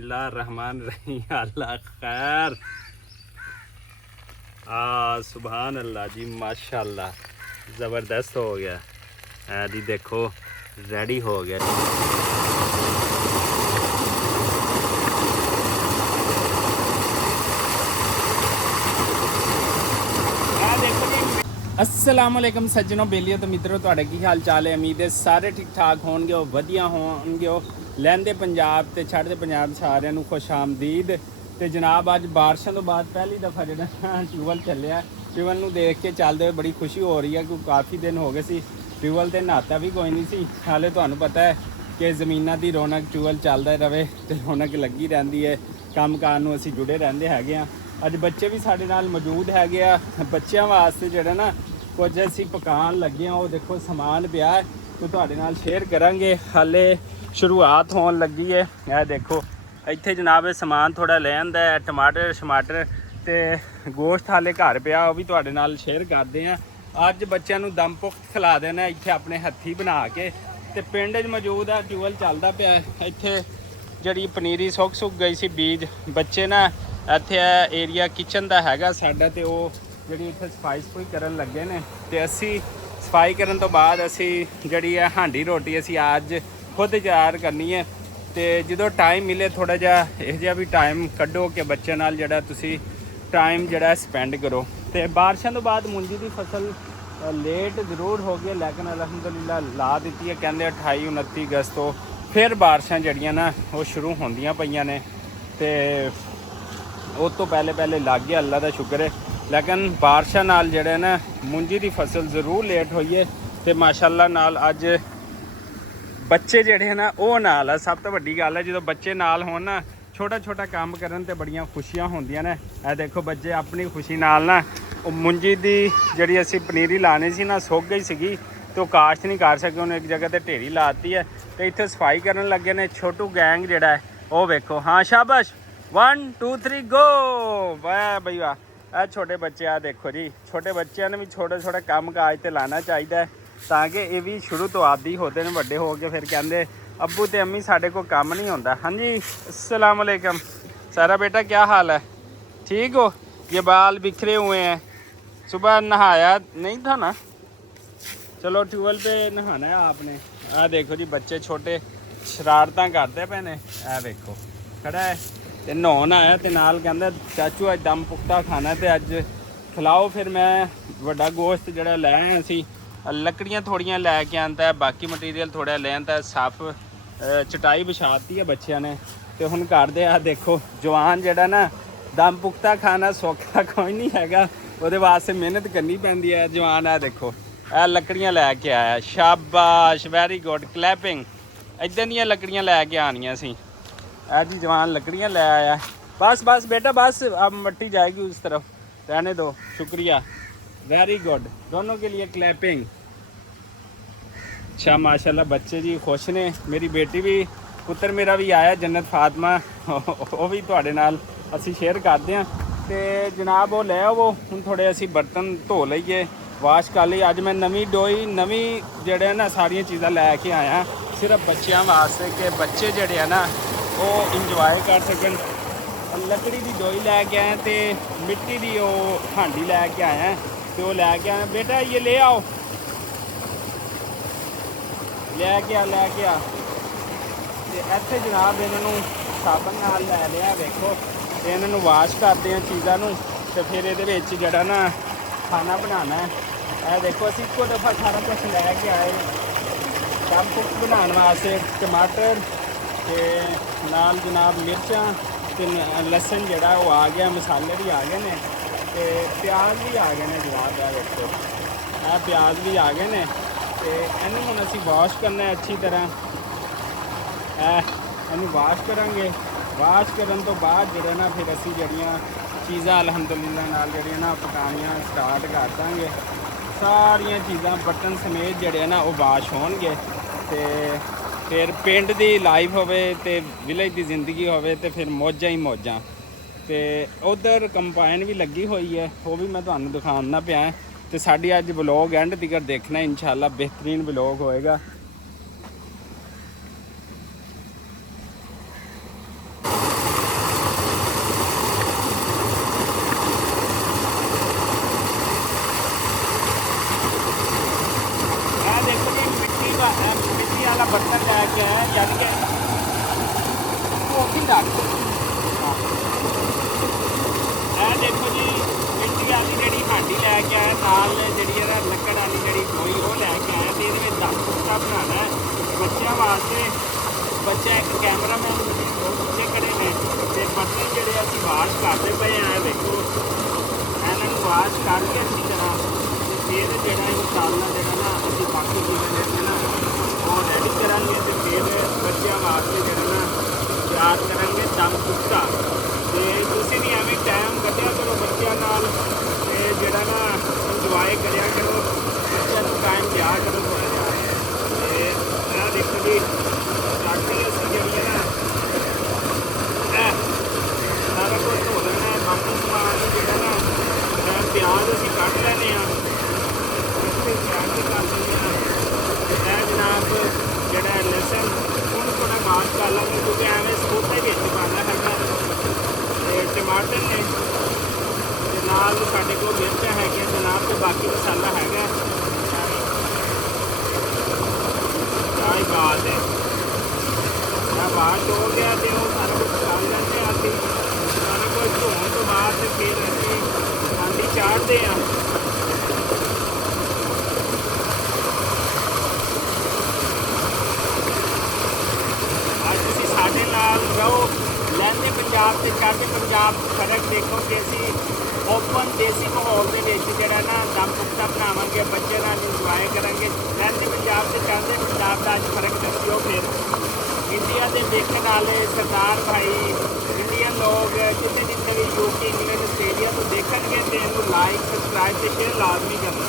रहमान रहीम अल्लाह खैर। सुभान अल्लाह जी, माशाल्लाह ज़बरदस्त हो गया है जी। देखो रेडी हो गया। अस्सलामुअलैकुम सज्जनों, बेलियो तो मित्रों, तुहाडे की हाल चाल है। उम्मीद है सारे ठीक ठाक होणगे, वो वधिया होणगे। लैंदे पंजाब ते छड़दे पंजाब सारिਆਂ ਨੂੰ खुश आमदीद। ਤੇ जनाब ਅੱਜ ਬਾਰਿਸ਼ਾਂ ਤੋਂ ਬਾਅਦ ਪਹਿਲੀ ਦਫਾ ਜਿਹੜਾ ਟਿਊਬਲ ਚੱਲਿਆ। ਟਿਊਬਲ ਨੂੰ ਦੇਖ ਕੇ ਚੱਲਦੇ ਹੋਏ ਬੜੀ ਖੁਸ਼ੀ ਹੋ ਰਹੀ ਹੈ, ਕਿਉਂਕਿ ਕਾਫੀ ਦਿਨ ਹੋ ਗਏ ਸੀ ਟਿਊਬਲ ਤੇ ਨਹਾਤਾ ਵੀ ਕੋਈ ਨਹੀਂ ਸੀ। ਹਾਲੇ ਤੁਹਾਨੂੰ ਪਤਾ ਹੈ ਕਿ ਜ਼ਮੀਨਾਂ ਦੀ ਰੌਣਕ ਟਿਊਬਲ ਚੱਲਦਾ ਰਵੇ ਤੇ ਰੌਣਕ ਲੱਗੀ ਰਹਿੰਦੀ ਹੈ। ਕੰਮਕਾਰ ਨੂੰ ਅਸੀਂ ਜੁੜੇ ਰਹਿੰਦੇ ਹੈਗੇ ਆ। ਅੱਜ ਬੱਚੇ ਵੀ ਸਾਡੇ ਨਾਲ ਮੌਜੂਦ ਹੈਗੇ ਆ। ਬੱਚਿਆਂ ਵਾਸਤੇ ਜਿਹੜਾ ਨਾ ਕੁਝ ਅਸੀਂ ਪਕਾਉਣ ਲੱਗੇ ਆ। ਉਹ ਦੇਖੋ ਸਮਾਨ ਪਿਆ ਹੈ, ਤੇ ਤੁਹਾਡੇ ਨਾਲ ਸ਼ੇਅਰ ਕਰਾਂਗੇ। ਹਾਲੇ ਸ਼ੁਰੂਆਤ ਹੋਣ ਲੱਗੀ ਹੈ। ਇਹ ਦੇਖੋ ਇੱਥੇ ਜਨਾਬ ਇਹ ਸਮਾਨ ਥੋੜਾ ਲੈ ਆਂਦਾ ਹੈ, ਟਮਾਟਰ ਤੇ ਗੋਸ਼ਤ ਹਾਲੇ ਘਰ ਪਿਆ, ਉਹ ਵੀ ਤੁਹਾਡੇ ਨਾਲ ਸ਼ੇਅਰ ਕਰਦੇ ਆ। ਅੱਜ ਬੱਚਿਆਂ ਨੂੰ ਦਮ ਪੁਖਤ ਖਿਲਾ ਦੇਣਾ ਇੱਥੇ ਆਪਣੇ ਹੱਥੀ ਬਣਾ ਕੇ। ਤੇ ਪਿੰਡ 'ਚ ਮੌਜੂਦ ਆ, ਟਿਊਬਲ ਚੱਲਦਾ ਪਿਆ ਇੱਥੇ। ਜਿਹੜੀ ਪਨੀਰੀ ਸੁੱਕ ਗਈ ਸੀ ਬੀਜ, ਬੱਚੇ ਨਾ ਇੱਥੇ ਏਰੀਆ ਕਿਚਨ ਦਾ ਹੈਗਾ ਸਾਡਾ, ਤੇ ਉਹ ਜਿਹੜੀ ਇੱਥੇ ਸਫਾਈ ਕਰਨ ਲੱਗੇ ਨੇ। ਤੇ ਅਸੀਂ ਸਫਾਈ ਕਰਨ ਤੋਂ ਬਾਅਦ ਅਸੀਂ ਜਿਹੜੀ ਹੈ ਹਾਂਡੀ ਰੋਟੀ ਅਸੀਂ ਅੱਜ ਖੁਦ ਤਿਆਰ ਕਰਨੀ ਹੈ। ਤੇ ਜਦੋਂ ਟਾਈਮ ਮਿਲੇ ਥੋੜਾ ਜਿਹਾ ਇਹੋ ਜਿਹਾ ਵੀ ਟਾਈਮ ਕੱਢੋ ਕਿ ਬੱਚਿਆਂ ਨਾਲ ਜਿਹੜਾ ਤੁਸੀਂ ਟਾਈਮ ਜਿਹੜਾ ਸਪੈਂਡ ਕਰੋ। ਤੇ ਬਾਰਿਸ਼ਾਂ ਤੋਂ ਬਾਅਦ ਮੂੰਜੀ ਦੀ ਫਸਲ ਲੇਟ ਜ਼ਰੂਰ ਹੋ ਗਈ, ਲੇਕਿਨ ਅਲਹਮਦੁਲਿਲਾ ਲਾ ਦਿੱਤੀ ਹੈ। ਕਹਿੰਦੇ 28 29 ਅਗਸਤ ਤੋਂ ਫਿਰ ਬਾਰਿਸ਼ਾਂ ਜਿਹੜੀਆਂ ਨਾ ਉਹ ਸ਼ੁਰੂ ਹੁੰਦੀਆਂ ਪਈਆਂ ਨੇ। ਤੇ ਉਸ ਤੋਂ ਪਹਿਲੇ ਲੱਗ ਗਿਆ, ਅੱਲਾ ਦਾ ਸ਼ੁਕਰ ਹੈ। ਲੇਕਿਨ ਬਾਰਿਸ਼ਾਂ ਨਾਲ ਜਿਹੜੇ ਨਾ ਮੂੰਜੀ ਦੀ ਫਸਲ ਜ਼ਰੂਰ ਲੇਟ ਹੋਈ ਹੈ। ਤੇ ਮਾਸ਼ਾਅੱਲਾ ਨਾਲ ਅੱਜ ਬੱਚੇ ਜਿਹੜੇ ਨਾ ਉਹ ਨਾਲ ਆ। ਸਭ ਤੋਂ ਵੱਡੀ ਗੱਲ ਹੈ ਜਦੋਂ ਬੱਚੇ ਨਾਲ ਹੋਣ ਨਾ, ਛੋਟਾ ਕੰਮ ਕਰਨ ਤੇ ਬੜੀਆਂ ਖੁਸ਼ੀਆਂ ਹੁੰਦੀਆਂ ਨੇ। ਇਹ ਦੇਖੋ ਬੱਚੇ ਆਪਣੀ ਖੁਸ਼ੀ ਨਾਲ ਨਾ ਉਹ ਮੂੰਜੀ ਦੀ ਜਿਹੜੀ ਅਸੀਂ ਪਨੀਰੀ ਲਾਣੀ ਸੀ ਨਾ, ਸੁੱਕ ਗਈ ਸੀਗੀ ਤੇ ਉਹ ਕਾਸ਼ਤ ਨਹੀਂ ਕਰ ਸਕੇ। ਉਹਨੇ ਇੱਕ ਜਗ੍ਹਾ ਤੇ ਢੇਰੀ ਲਾਤੀ ਹੈ ਤੇ ਇੱਥੇ ਸਫਾਈ ਕਰਨ ਲੱਗੇ ਨੇ। ਛੋਟੂ ਗੈਂਗ ਜਿਹੜਾ ਹੈ ਉਹ ਵੇਖੋ। ਹਾਂ ਸ਼ਾਬਾਸ਼, 1 2 3 ਗੋ। ਵਾਹ ਬਈ ਵਾਹ। ਇਹ ਛੋਟੇ ਬੱਚੇ ਆ ਦੇਖੋ ਜੀ, ਛੋਟੇ ਬੱਚਿਆਂ ਨੂੰ ਵੀ ਛੋਟਾ ਕੰਮ ਕਾਜ ਤੇ ਲਾਣਾ ਚਾਹੀਦਾ ਹੈ, ਤਾਂ ਕਿ ਇਹ ਵੀ ਸ਼ੁਰੂ ਤੋਂ ਆਦੀ ਹੋते ਨੇ। ਵੱਡੇ ਹੋ ਕੇ ਫਿਰ ਕਹਿੰਦੇ अब्बू ਤੇ अम्मी ਸਾਡੇ ਕੋਲ ਕੰਮ नहीं होता। हाँ जी, अस्सलाम वालेकुम सारा बेटा, क्या हाल है? ठीक हो? ये बाल बिखरे हुए हैं, सुबह नहाया नहीं था ना? चलो ट्यूबवेल पे नहाना है आपने। आ देखो जी बच्चे छोटे शरारतां करते पे ने। आ देखो खड़ा है ते नहाउण आया ते नाल कहंदा चाचू अज दम पुख्ता खाना ते अज खिलाओ। फिर मैं वड्डा गोश्त जिहड़ा लै आया सी, ਲੱਕੜੀਆਂ ਥੋੜੀਆਂ ਲੈ ਕੇ ਆਂਦਾ ਹੈ, ਬਾਕੀ ਮਟੀਰੀਅਲ ਥੋੜਾ ਲੈ ਆਂਦਾ। ਸਾਫ ਚਟਾਈ ਵਿਛਾਤੀ ਹੈ ਬੱਚਿਆਂ ਨੇ। ਤੇ ਹੁਣ ਕਰਦੇ ਆ ਦੇਖੋ ਜਵਾਨ ਜਿਹੜਾ ਨਾ ਦਮ ਪੁਖਤਾ ਖਾਣਾ ਸੌਖਾ ਕੋਈ ਨਹੀਂ ਹੈਗਾ, ਉਹਦੇ ਵਾਸਤੇ ਮਿਹਨਤ ਕਰਨੀ ਪੈਂਦੀ ਹੈ। ਜਵਾਨ ਆ ਦੇਖੋ ਇਹ ਲੱਕੜੀਆਂ ਲੈ ਕੇ ਆਇਆ। ਸ਼ਾਬਾਸ਼, ਵੈਰੀ ਗੁੱਡ, ਕਲੈਪਿੰਗ। ਇੱਦਾਂ ਦੀਆਂ ਲੱਕੜੀਆਂ ਲੈ ਕੇ ਆਣੀਆਂ ਸੀ। ਇਹ ਜੀ ਜਵਾਨ ਲੱਕੜੀਆਂ ਲੈ ਆਇਆ। बस बेटा बस, अब मट्टी जाएगी उस तरफ, रहने दो। शुक्रिया, वेरी गुड। दोनों के लिए क्लैपिंग। अच्छा माशाल्लाह बच्चे जी खुश ने। मेरी बेटी भी, पुत्र मेरा भी आया जन्नत फातिमा, वो भी तुहाडे नाल असी शेयर करते हैं। तो जनाब वो लै आवो। हुण थोड़े असी बर्तन धो लईए, वाश कर लईए। अज मैं नवीं डोई नवीं जिहड़े ना सारियां चीज़ां लैके आया, सिर्फ बच्चों वास्ते कि बच्चे जिहड़े ना वो इंजॉय कर सकन। लकड़ी की डोई लैके आया तो मिट्टी की वो हांडी लैके आया, तो वो लैके आया। बेटा ये ले आओ, लैके आ। तो इत्थे जनाब इन्हों साबन नाल लै लिया देखो, तो इन्हों वाश करते हैं चीज़ों। तो फिर ये जरा ना खाना बनाना है। यह देखो असी एको दफ़ा सारा कुछ लैके आए दम पुख्त बनाने वास्ते। टमाटर ते नाल जनाब मिर्चां ते लसन जड़ा वो आ गया, मसाले भी आ गए ने, ते प्याज भी आ गए ने जनाब। देखो ये प्याज भी आ गए ने। तो इनू हुण असीं वाश करना है अच्छी तरह। इनू वाश करांगे। वाश करन तो बाद जिहड़ा ना फिर असीं जिहड़ियां चीज़ां अलहमदुलिल्लाह नाल जिहड़ियां ना पकानियां स्टार्ट कर दांगे। सारियां चीज़ां बर्तन समेत जिहड़े ना वो वाश होणगे। ते फिर पिंड की लाइफ होवे ते विलेज की जिंदगी होवे ते फिर मौजां ही मौजां। तो उधर कंपाइन भी लगी हुई है, वो भी मैं तुहानूं दिखाना पिया। तो साडी अज व्लॉग एंड तक देखना, इंशाअल्लाह बेहतरीन व्लॉग होएगा। ਰੱਖ। ਇਹ ਦੇਖੋ ਜੀ ਮਿੱਟੀ ਵਾਲੀ ਜਿਹੜੀ ਹਾਂਡੀ ਲੈ ਕੇ ਆਇਆ, ਨਾਲ ਜਿਹੜੀ ਇਹਦਾ ਲੱਕੜ ਵਾਲੀ ਜਿਹੜੀ ਗੋਈ ਉਹ ਲੈ ਕੇ ਆਇਆ, ਤੇ ਇਹਦੇ ਵਿੱਚ ਦਮ ਪੁਖਤਾ ਬਣਾਉਣਾ ਹੈ ਬੱਚਿਆਂ ਵਾਸਤੇ। ਬੱਚਾ ਇੱਕ ਕੈਮਰਾਮੈਨ ਦੋ ਬੱਚੇ ਖੜੇ ਨੇ, ਤੇ ਬਰਤਨ ਜਿਹੜੇ ਅਸੀਂ ਵਾਸ਼ ਕਰਦੇ ਪਏ ਆ, ਦੇਖੋ ਇਹਨਾਂ ਨੂੰ ਵਾਸ਼ ਕਰਕੇ ਅੱਛੀ ਤਰ੍ਹਾਂ, ਤੇ ਫਿਰ ਜਿਹੜਾ ਇਹ ਮਸਾਲਾ ਜਿਹੜਾ ਨਾ ਅਸੀਂ ਬਾਕੀ ਚੀਜ਼ਾਂ ਜਿਹੜੀਆਂ ਨਾ ਉਹ ਰੈਡੀ ਕਰਾਂਗੇ, ਤੇ ਫਿਰ ਬੱਚਿਆਂ ਵਾਸਤੇ ਜਿਹੜਾ ਨਾ ਤਿਆਰ ਕਰਾਂਗੇ ਦਮ ਪੁਖਤਾ। ਤੇ ਤੁਸੀਂ ਵੀ ਐਵੇਂ ਟਾਈਮ ਕੱਢਿਆ ਕਰੋ ਬੱਚਿਆਂ ਨਾਲ, ਤੇ ਜਿਹੜਾ ਨਾ ਇੰਜੋਏ ਕਰਿਆ ਕਰੋ, ਬੱਚਿਆਂ ਨੂੰ ਟਾਈਮ ਦਿਆ ਕਰੋ ਥੋੜ੍ਹਾ ਜਿਹਾ। ਤੇ ਇਹ ਦੇਖੋ ਜੀ ਸਾਡੀ ਅਸੀਂ ਜਿਹੜੀ ਹੈ ਨਾ ਇਹ ਸਾਰਾ ਕੁਝ ਧੋ ਲੈਣਾ ਹੈ। ਬਾਕੀ ਸਮਾਨ ਜਿਹੜਾ ਨਾ ਪਿਆਜ਼ ਅਸੀਂ ਕੱਢ ਲੈਂਦੇ ਹਾਂ, ਪਿਆਜ਼ ਵੀ ਕਰ ਦਿੰਦੇ ਹਾਂ। ਇਹ ਜਨਾਬ ਜਿਹੜਾ ਲਸਣ ਉਹਨੂੰ ਥੋੜ੍ਹਾ ਬਾਅਦ ਕਰ ਲਾਂਗੇ, ਕਿਉਂਕਿ ਐਵੇਂ ਸੋਤੇ ਵਿੱਚ ਪਾਉਣਾ ਹੈਗਾ। ਤੇ ਟਮਾਟਰ ਨੇ, ਤੇ ਨਾਲ ਸਾਡੇ ਕੋਲ ਮਿਰਚਾਂ ਹੈਗੀਆਂ ਜਨਾਬ, ਤੇ ਬਾਕੀ ਮਸਾਲਾ ਹੈਗਾ। ਚਾਹ ਬਾਤ ਹੈ ਬਾਅਦ ਹੋ ਗਿਆ, ਤੇ ਉਹ ਸਾਰਾ ਕੁਝ ਕਰ ਲੈਂਦੇ ਹਾਂ ਅਸੀਂ। ਸਾਰਾ ਕੁਝ ਧੋਣ ਤੋਂ ਬਾਅਦ ਫਿਰ ਅਸੀਂ ਹਾਂਡੀ ਚਾੜ੍ਹਦੇ ਹਾਂ। ਅੱਜ ਤੁਸੀਂ ਸਾਡੇ ਨਾਲ ਰਹੋ, ਲਹਿੰਦੇ ਪੰਜਾਬ ਤੇ ਚੜ੍ਹਦੇ ਪੰਜਾਬ ਫਰਕ ਦੇਖੋ ਕਿ ਅਸੀਂ ਓਪਨ ਦੇਸੀ ਮਾਹੌਲ ਦੇ ਵਿੱਚ ਜਿਹੜਾ ਨਾ ਦਮ ਪੁਖਤਾ ਬਣਾਵਾਂਗੇ, ਬੱਚੇ ਨਾਲ ਇੰਜੋਏ ਕਰਾਂਗੇ। ਲਹਿੰਦੇ ਪੰਜਾਬ ਤੇ ਚੜ੍ਹਦੇ ਪੰਜਾਬ ਦਾ ਅੱਜ ਫਰਕ ਦੱਸਿਓ। ਫਿਰ ਇੰਡੀਆ ਦੇ ਦੇਖਣ ਵਾਲੇ ਸਰਦਾਰ ਭਾਈ, ਇੰਡੀਅਨ ਲੋਕ ਜਿੱਥੇ ਜਿੱਥੇ ਵੀ ਯੂਕੇ, ਇੰਗਲੈਂਡ, ਆਸਟ੍ਰੇਲੀਆ ਤੋਂ ਦੇਖਣਗੇ, ਤੇ ਇਹਨੂੰ ਲਾਈਕ, ਸਬਸਕ੍ਰਾਈਬ ਤੇ ਸ਼ੇਅਰ ਲਾਜ਼ਮੀ ਕਰਨਾ।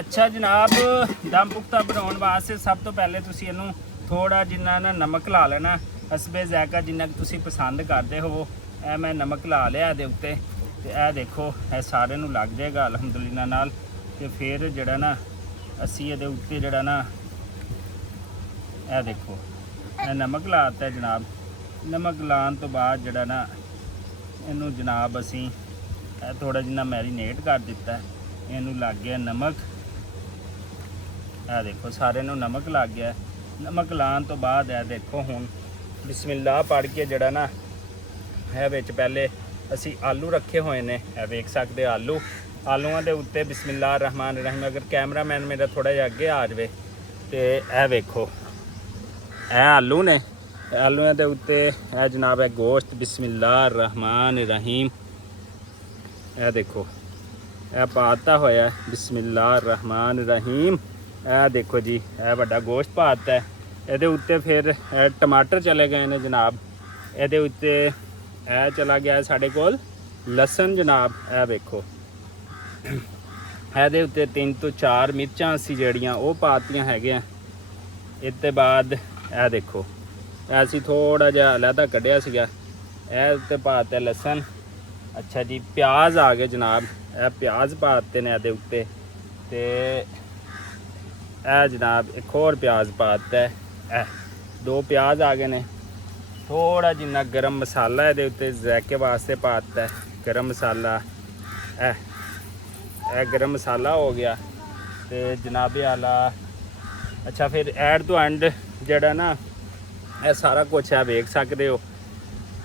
ਅੱਛਾ ਜਨਾਬ, ਦਮ ਪੁਖਤਾ ਬਣਾਉਣ ਵਾਸਤੇ ਸਭ ਤੋਂ ਪਹਿਲੇ ਤੁਸੀਂ ਇਹਨੂੰ ਥੋੜ੍ਹਾ ਜਿੰਨਾ ਨਾ ਨਮਕ ਲਾ ਲੈਣਾ, ਹਸਬੇ ਜ਼ਾਇਕਾ ਜਿੰਨਾ ਕਿ ਤੁਸੀਂ ਪਸੰਦ ਕਰਦੇ ਹੋ। ਇਹ ਮੈਂ ਨਮਕ ਲਾ ਲਿਆ ਇਹਦੇ ਉੱਤੇ, ਤੇ ਇਹ ਦੇਖੋ ਇਹ ਸਾਰੇ ਨੂੰ ਲੱਗ ਜਾਏਗਾ ਅਲਹਮਦੁਲਿਲਾ ਨਾਲ। ਤੇ ਫਿਰ ਜਿਹੜਾ ਨਾ ਅਸੀਂ ਇਹਦੇ ਉੱਤੇ ਜਿਹੜਾ ਨਾ ਇਹ ਦੇਖੋ ਇਹ ਨਮਕ ਲਾਤਾ ਜਨਾਬ। ਨਮਕ ਲਾਉਣ ਤੋਂ ਬਾਅਦ ਜਿਹੜਾ ਨਾ ਇਹਨੂੰ ਜਨਾਬ ਅਸੀਂ ਇਹ ਥੋੜ੍ਹਾ ਜਿੰਨਾ ਮੈਰੀਨੇਟ ਕਰ ਦਿੱਤਾ, ਇਹਨੂੰ ਲੱਗ ਗਿਆ ਨਮਕ। ਇਹ ਦੇਖੋ ਸਾਰੇ ਨੂੰ ਨਮਕ ਲੱਗ ਗਿਆ। ਨਮਕ ਲਾਉਣ ਤੋਂ ਬਾਅਦ ਇਹ ਦੇਖੋ ਹੁਣ ਬਿਸਮਿਲ੍ਲਾ ਪੜ੍ਹ ਕੇ ਜਿਹੜਾ ਨਾ ਇਹ ਵਿੱਚ ਪਹਿਲੇ ਅਸੀਂ ਆਲੂ ਰੱਖੇ ਹੋਏ ਨੇ, ਇਹ ਵੇਖ ਸਕਦੇ ਆਲੂਆਂ ਦੇ ਉੱਤੇ ਬਿਸਮਿਲ੍ਲਾ ਰਹਿਮਾਨ ਰਹੀਮ। ਅਗਰ ਕੈਮਰਾਮੈਨ ਮੇਰਾ ਥੋੜ੍ਹਾ ਜਿਹਾ ਅੱਗੇ ਆ ਜਾਵੇ, ਤੇ ਇਹ ਵੇਖੋ ਇਹ ਆਲੂ ਨੇ, ਆਲੂਆਂ ਦੇ ਉੱਤੇ ਇਹ ਜਨਾਬ ਹੈ ਗੋਸ਼ਤ ਬਿਸਮਿਲ੍ਲਾ ਰਹਿਮਾਨ ਰਹੀਮ। ਇਹ ਦੇਖੋ ਇਹ ਪਾਤਾ ਹੋਇਆ ਬਿਸਮਿਲ੍ਲਾ ਰਹਿਮਾਨ ਰਹੀਮ। ਇਹ ਦੇਖੋ ਜੀ ਇਹ ਵੱਡਾ ਗੋਸ਼ਤ ਪਾਤਾ ਹੈ। ਇਹਦੇ ਉੱਤੇ ਫਿਰ ਟਮਾਟਰ ਚਲੇ ਗਏ ਨੇ ਜਨਾਬ। ਇਹਦੇ ਉੱਤੇ ਇਹ ਚਲਾ ਗਿਆ ਸਾਡੇ ਕੋਲ ਲਸਣ ਜਨਾਬ। ਇਹ ਵੇਖੋ ਇਹਦੇ ਉੱਤੇ 3 ਤੋਂ 4 ਮਿਰਚਾਂ ਅਸੀਂ ਜਿਹੜੀਆਂ ਉਹ ਪਾਤੀਆਂ ਹੈਗੀਆਂ। ਇਸ ਤੋਂ ਬਾਅਦ ਇਹ ਦੇਖੋ ਅਸੀਂ ਥੋੜ੍ਹਾ ਜਿਹਾ ਅਲੱਗਾ ਕੱਢਿਆ ਸੀਗਾ, ਇਹ ਉੱਤੇ ਪਾਤਾ ਲਸਣ। ਅੱਛਾ ਜੀ, ਪਿਆਜ਼ ਆ ਗਏ ਜਨਾਬ, ਇਹ ਪਿਆਜ਼ ਪਾ ਦਿੱਤੇ ਨੇ ਇਹਦੇ ਉੱਤੇ। ਤੇ ਇਹ ਜਨਾਬ ਇੱਕ ਹੋਰ ਪਿਆਜ਼ ਪਾ ਦਿੱਤਾ, ਇਹ 2 ਪਿਆਜ਼ ਆ ਗਏ ਨੇ। ਥੋੜ੍ਹਾ ਜਿੰਨਾ ਗਰਮ ਮਸਾਲਾ ਇਹਦੇ ਉੱਤੇ ਜ਼ਾਇਕੇ ਵਾਸਤੇ ਪਾ ਦਿੱਤਾ, ਗਰਮ ਮਸਾਲਾ। ਇਹ ਗਰਮ ਮਸਾਲਾ ਹੋ ਗਿਆ। ਤੇ ਜਨਾਬੇ ਆਲਾ ਅੱਛਾ ਫਿਰ ਐਡ ਟੂ ਐਂਡ ਜਿਹੜਾ ਨਾ ਇਹ ਸਾਰਾ ਕੁਛ ਹੈ ਵੇਖ ਸਕਦੇ ਹੋ।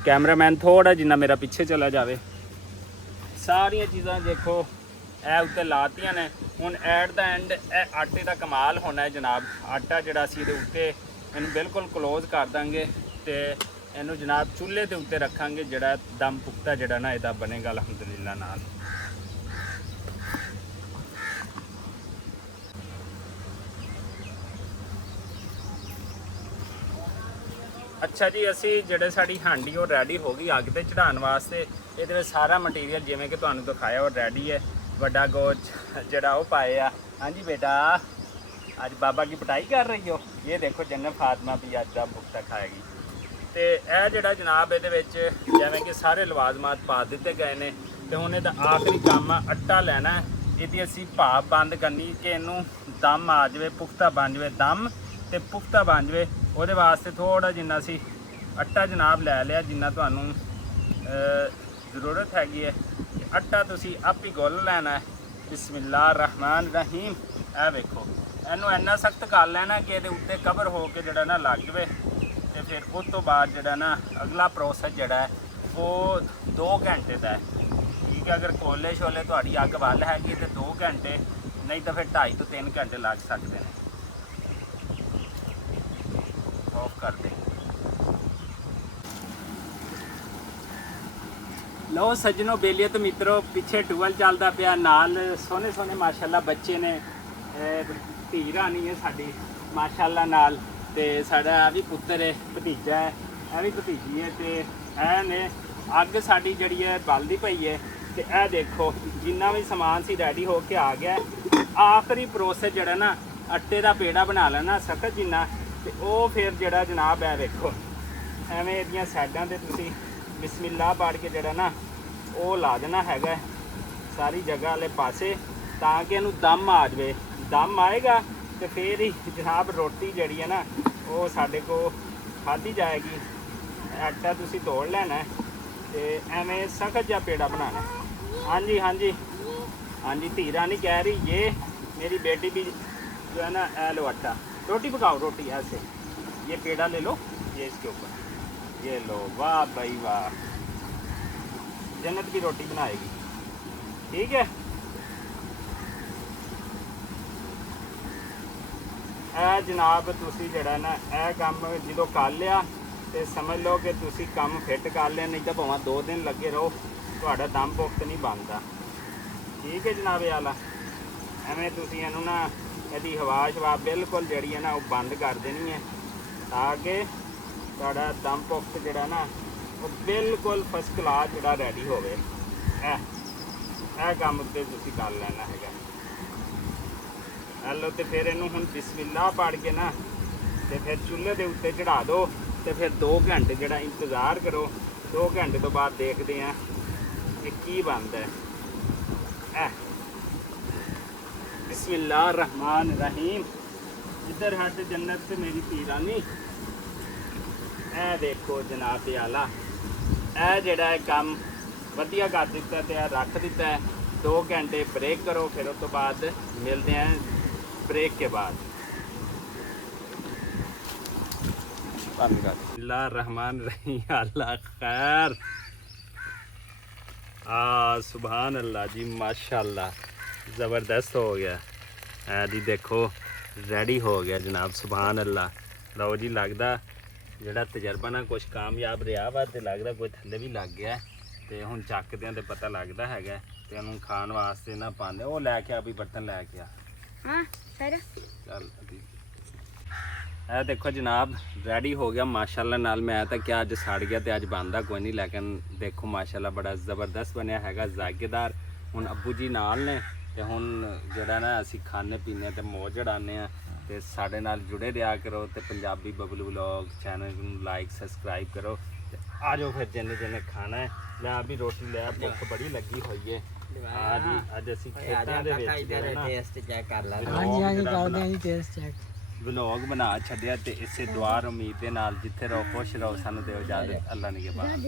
ਕੈਮਰਾਮੈਨ ਥੋੜ੍ਹਾ ਜਿੰਨਾ ਮੇਰਾ ਪਿੱਛੇ ਚਲਾ ਜਾਵੇ। ਸਾਰੀਆਂ ਚੀਜ਼ਾਂ ਦੇਖੋ ਇਹ ਉੱਤੇ ਲਾਤੀਆਂ ਨੇ। ਹੁਣ ਐਟ ਦਾ ਐਂਡ ਇਹ ਆਟੇ ਦਾ ਕਮਾਲ ਹੋਣਾ ਹੈ ਜਨਾਬ। ਆਟਾ ਜਿਹੜਾ ਅਸੀਂ ਇਹਦੇ ਉੱਤੇ ਇਹਨੂੰ ਬਿਲਕੁਲ ਕਲੋਜ਼ ਕਰ ਦਾਂਗੇ, ਤੇ ਇਹਨੂੰ ਜਨਾਬ ਚੁੱਲ੍ਹੇ ਦੇ ਉੱਤੇ ਰੱਖਾਂਗੇ। ਜਿਹੜਾ ਦਮ ਪੁਖਤਾ ਜਿਹੜਾ ਨਾ ਇਹਦਾ ਬਣੇਗਾ ਅਲਹਮਦੁਲਿਲਾ ਨਾਲ। ਅੱਛਾ ਜੀ, ਅਸੀਂ ਜਿਹੜੇ ਸਾਡੀ ਹਾਂਡੀ ਉਹ ਰੈਡੀ ਹੋ ਗਈ ਅੱਗ ਤੇ ਚੜਾਉਣ ਵਾਸਤੇ। ਇਹਦੇ ਵਿੱਚ ਸਾਰਾ ਮਟੀਰੀਅਲ ਜਿਵੇਂ ਕਿ ਤੁਹਾਨੂੰ ਦਿਖਾਇਆ ਉਹ ਰੈਡੀ ਹੈ। ਵੱਡਾ ਗੋਸ਼ ਜਿਹੜਾ ਉਹ ਪਾਏ ਆ। ਹਾਂਜੀ ਬੇਟਾ, ਅੱਜ ਬਾਬਾ ਕੀ ਪਟਾਈ ਕਰ ਰਹੀ ਹੋ? ਇਹ ਦੇਖੋ ਜੰਨਤ ਫਾਤਮਾ ਵੀ ਅੱਜ ਦਾ ਪੁਖਤਾ ਖਾਏਗੀ। ਤੇ ਇਹ ਜਿਹੜਾ ਜਨਾਬ ਇਹਦੇ ਵਿੱਚ ਜਿਵੇਂ ਕਿ ਸਾਰੇ ਲਵਾਜ਼ਮਾਤ ਪਾ ਦਿੱਤੇ ਗਏ ਨੇ। ਤੇ ਹੁਣ ਇਹਦਾ ਆਖਰੀ ਕੰਮ ਆ ਆਟਾ ਲੈਣਾ। ਇਹਦੀ ਅਸੀਂ ਭਾਪ ਬੰਦ ਕਰਨੀ ਕਿ ਇਹਨੂੰ ਦਮ ਆ ਜਾਵੇ, ਪੁਖਤਾ ਬਣ ਜਾਵੇ ਦਮ, ਤੇ ਪੁਖਤਾ ਬਣ ਜਾਵੇ। ਉਹਦੇ ਵਾਸਤੇ ਥੋੜ੍ਹਾ ਜਿੰਨਾ ਅਸੀਂ ਆਟਾ ਜਨਾਬ ਲੈ ਲਿਆ, ਜਿੰਨਾ ਤੁਹਾਨੂੰ ਜ਼ਰੂਰਤ ਹੈਗੀ ਹੈ। ਆਟਾ ਤੁਸੀਂ ਆਪ ਹੀ ਗੁੰਨ ਲੈਣਾ ਹੈ। ਬਿਸਮਿਲ੍ਲਾਹ ਰਹਿਮਾਨ ਰਹੀਮ। ਇਹ ਵੇਖੋ ਇਹਨੂੰ ਇੰਨਾ ਸਖਤ ਕਰ ਲੈਣਾ ਕਿ ਇਹਦੇ ਉੱਤੇ ਕਵਰ ਹੋ ਕੇ ਜਿਹੜਾ ਨਾ ਲੱਗ ਜਾਵੇ। ਤੇ ਫਿਰ ਉਸ ਤੋਂ ਬਾਅਦ ਜਿਹੜਾ ਨਾ ਅਗਲਾ ਪ੍ਰੋਸੈਸ ਜਿਹੜਾ ਹੈ ਉਹ 2 ਘੰਟੇ ਦਾ ਹੈ। ਠੀਕ ਹੈ, ਅਗਰ ਕੋਲੇ ਛੋਲੇ ਤੁਹਾਡੀ ਅੱਗ ਵੱਲ ਹੈਗੀ ਤੇ 2 ਘੰਟੇ, ਨਹੀਂ ਤਾਂ ਫਿਰ 2.5 ਤੋਂ 3 ਘੰਟੇ ਲੱਗ ਸਕਦੇ ਨੇ। ਆਫ ਕਰ ਦੇ। ਲਓ ਸੱਜਣੋ ਬੇਲੀਅਤ ਮਿੱਤਰੋ, ਪਿੱਛੇ ਟੂਵਲ ਚੱਲਦਾ ਪਿਆ, ਨਾਲ ਸੋਹਣੇ ਸੋਹਣੇ ਮਾਸ਼ਾਅੱਲਾ ਬੱਚੇ ਨੇ। ਧੀ ਰਾਣੀ ਹੈ ਸਾਡੀ ਮਾਸ਼ਾਅੱਲਾ ਨਾਲ, ਤੇ ਸਾਡਾ ਇਹ ਵੀ ਪੁੱਤਰ ਹੈ, ਭਤੀਜਾ ਹੈ, ਇਹ ਵੀ ਭਤੀਜੀ ਹੈ। ਤੇ ਇਹ ਨੇ ਅੱਗ ਸਾਡੀ ਜਿਹੜੀ ਹੈ ਬਲਦੀ ਪਈ ਹੈ। ਤੇ ਇਹ ਦੇਖੋ ਜਿੰਨਾ ਵੀ ਸਮਾਨ ਸੀ ਰੈਡੀ ਹੋ ਕੇ ਆ ਗਿਆ। ਆਖਰੀ ਪ੍ਰੋਸੈਸ ਜਿਹੜਾ ਨਾ ਆਟੇ ਦਾ ਪੇੜਾ ਬਣਾ ਲੈਣਾ ਸਖਤ ਜਿੰਨਾ, ਤੇ ਉਹ ਫਿਰ ਜਿਹੜਾ ਜਨਾਬ ਹੈ ਵੇਖੋ ਐਵੇਂ ਇਹਦੀਆਂ ਸਾਈਡਾਂ ਤੇ ਤੁਸੀਂ ਬਿਸਮਿਲ੍ਲਾ ਪੜ ਕੇ ਜਿਹੜਾ ਨਾ ਉਹ ਲਾ ਦੇਣਾ ਹੈਗਾ ਸਾਰੀ ਜਗ੍ਹਾ ਵਾਲੇ ਪਾਸੇ, ਤਾਂ ਕਿ ਇਹਨੂੰ ਦਮ ਆ ਜਾਵੇ। ਦਮ ਆਏਗਾ ਤੇ ਫਿਰ ਹੀ ਜਨਾਬ ਰੋਟੀ ਜਿਹੜੀ ਹੈ ਨਾ ਉਹ ਸਾਡੇ ਕੋਲ ਖਾਧੀ ਜਾਏਗੀ। ਆਟਾ ਤੁਸੀਂ ਤੋੜ ਲੈਣਾ ਤੇ ਐਵੇਂ ਸਖਤ ਜਿਹਾ ਪੇੜਾ ਬਣਾਉਣਾ। ਹਾਂਜੀ ਹਾਂਜੀ ਹਾਂਜੀ, ਧੀ रानी कह रही ये मेरी बेटी भी जो है ना, लो आटा, रोटी पकाओ, रोटी ऐसे, ये पेड़ा ले लो, ये इसके ऊपर, ये लो, वाह भाई वाह, जन्नत की रोटी बनाएगी। ठीक है, ਇਹ ਜਨਾਬ ਤੁਸੀਂ ਜਿਹੜਾ ਨਾ ਇਹ ਕੰਮ ਜਦੋਂ ਕਰ ਲਿਆ ਤੇ ਸਮਝ ਲਓ ਕਿ ਤੁਸੀਂ ਕੰਮ ਫਿੱਟ ਕਰ ਲਿਆ, ਨਹੀਂ ਤਾਂ ਭਾਵੇਂ 2 ਦਿਨ ਲੱਗੇ ਰਹੋ ਤੁਹਾਡਾ ਦਮ ਪੁਖਤ ਨਹੀਂ ਬਣਦਾ। ਠੀਕ ਹੈ ਜਨਾਬ ਆਲਾ, ਐਵੇਂ ਤੁਸੀਂ ਇਹਨੂੰ ਨਾ ਇਹਦੀ ਹਵਾ ਸ਼ਵਾ ਬਿਲਕੁਲ ਜਿਹੜੀ ਹੈ ਨਾ ਉਹ ਬੰਦ ਕਰ ਦੇਣੀ ਹੈ, ਤਾਂ ਕਿ ਤੁਹਾਡਾ ਦਮ ਪੁਖਤ ਜਿਹੜਾ ਨਾ ਉਹ ਬਿਲਕੁਲ ਫਸਟ ਕਲਾਸ ਜਿਹੜਾ ਰੈਡੀ ਹੋਵੇ। ਇਹ ਕੰਮ ਉੱਤੇ ਤੁਸੀਂ ਕਰ ਲੈਣਾ ਹੈਗਾ। ਲਓ ਤੇ ਫਿਰ ਇਹਨੂੰ ਹੁਣ ਬਿਸਮਿਲ੍ਲਾ ਪੜ ਕੇ ਨਾ ਤੇ ਫਿਰ ਚੁੱਲ੍ਹੇ ਦੇ ਉੱਤੇ ਚੜਾ ਦਿਓ ਤੇ ਫਿਰ 2 ਘੰਟੇ ਜਿਹੜਾ ਇੰਤਜ਼ਾਰ ਕਰੋ। 2 ਘੰਟੇ ਤੋਂ ਬਾਅਦ ਦੇਖਦੇ ਹਾਂ ਕਿ ਕੀ ਬਣਦਾ ਹੈ। ਬਿਸਮਿਲ੍ਲਾਹ ਰਹਿਮਾਨ ਰਹੀਮ। ਇੱਧਰ ਹੱਟ ਜੰਨਤ ਤੇ ਮੇਰੀ ਧੀ ਰਾਣੀ। ਇਹ ਦੇਖੋ ਜਨਾਬ ਆਲਾ, ਇਹ ਜਿਹੜਾ ਹੈ ਕੰਮ ਵਧੀਆ ਕਰ ਦਿੱਤਾ ਤੇ ਇਹ ਰੱਖ ਦਿੱਤਾ ਹੈ। 2 ਘੰਟੇ ब्रेक करो, फिर उस तो बाद मिलते हैं ब्रेक के बाद। रहमान रहीम, अल्लाह खैर। सुभान अल्लाह जी, माशाल्लाह ज़बरदस्त हो गया जी। देखो रेडी हो गया जनाब, सुभान अल्लाह। लो जी, लगता ਜਿਹੜਾ ਤਜਰਬਾ ਨਾਲ ਕੁਝ ਕਾਮਯਾਬ ਰਿਹਾ ਵਾ ਤੇ ਲੱਗਦਾ ਕੋਈ ਥੱਲੇ ਵੀ ਲੱਗ ਗਿਆ ਤੇ ਹੁਣ ਚੱਕਦਿਆਂ ਤੇ ਪਤਾ ਲੱਗਦਾ ਹੈਗਾ ਤੇ ਉਹਨੂੰ ਖਾਣ ਵਾਸਤੇ ਨਾ ਪਾਉਂਦੇ। ਉਹ ਲੈ ਕੇ ਆ ਵੀ ਬਰਤਨ ਲੈ ਕੇ ਆ। ਹਾਂ ਫਿਰ ਚੱਲ ਇਹ ਦੇਖੋ ਜਨਾਬ ਰੈਡੀ ਹੋ ਗਿਆ ਮਾਸ਼ਾਅੱਲਾ ਨਾਲ। ਮੈਂ ਤਾਂ ਕਿਹਾ ਅੱਜ ਸੜ ਗਿਆ ਤੇ ਅੱਜ ਬਣਦਾ ਕੋਈ ਨਹੀਂ, ਲੇਕਿਨ ਦੇਖੋ ਮਾਸ਼ਾਅੱਲਾ ਬੜਾ ਜ਼ਬਰਦਸਤ ਬਣਿਆ ਹੈਗਾ, ਜ਼ਾਇਕੇਦਾਰ। ਹੁਣ ਅੱਬੂ ਜੀ ਨਾਲ ਨੇ ਤੇ ਹੁਣ ਜਿਹੜਾ ਨਾ ਅਸੀਂ ਖਾਣੇ ਪੀਣੇ ਤੇ ਮੌਜ ਜੜਾਉਂਦੇ ਆ। ਤੇ ਸਾਡੇ ਨਾਲ ਜੁੜੇ ਰਿਹਾ ਕਰੋ ਤੇ ਪੰਜਾਬੀ ਬਬਲੂ ਵਲੌਗ ਚੈਨਲ ਨੂੰ ਲਾਈਕ ਸਬਸਕ੍ਰਾਈਬ ਕਰੋ ਤੇ ਆ ਜਾਓ ਫਿਰ ਜਿੰਨੇ ਜਿੰਨੇ ਖਾਣਾ ਹੈ। ਮੈਂ ਵੀ ਰੋਟੀ ਲਿਆ, ਭੁੱਖ ਬੜੀ ਲੱਗੀ ਹੋਈ ਹੈ। ਅੱਜ ਅਸੀਂ ਖੇਤਾਂ ਦੇ ਵਿੱਚ ਟੇਸਟ ਚੈੱਕ ਕਰ ਲਾਂਗੇ। ਹਾਂਜੀ ਹਾਂਜੀ ਕਰਦੇ ਹਾਂ ਜੀ ਟੇਸਟ ਚੈੱਕ। ਵਲੌਗ ਬਣਾ ਛੱਡਿਆ ਤੇ ਇਸੇ ਦੁਆ ਉਮੀਦ ਦੇ ਨਾਲ ਜਿੱਥੇ ਰਹੋ ਖੁਸ਼ ਰਹੋ। ਸਾਨੂੰ ਦਿਓ ਇਜਾਜ਼ਤ, ਅੱਲਾ ਨਿਗਹਿਬਾਨ।